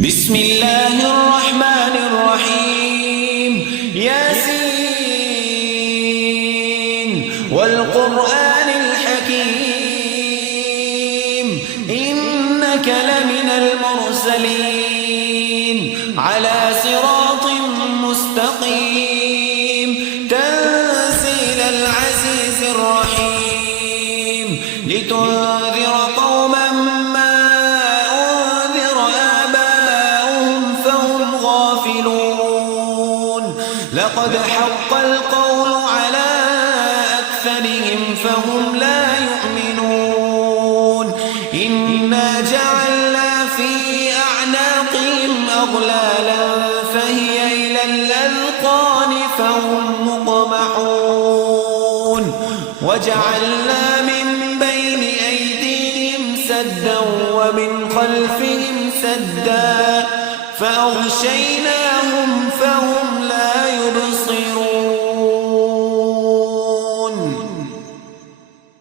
بسم الله الرحمن الرحيم ياسين والقرآن الحكيم إنك لمن المرسلين على صراط مستقيم تنزيل العزيز الرحيم لتنذر قوما ما أنذر آباؤهم فهم غافلون لقد حق القول على أكثرهم فهم لا يؤمنون إنا جعلنا في أعناقهم أغلالا فهي إلى الأذقان فهم مقمحون وجعلنا من بين أيديهم سدا ومن خلفهم سدا فأغشيناهم فهم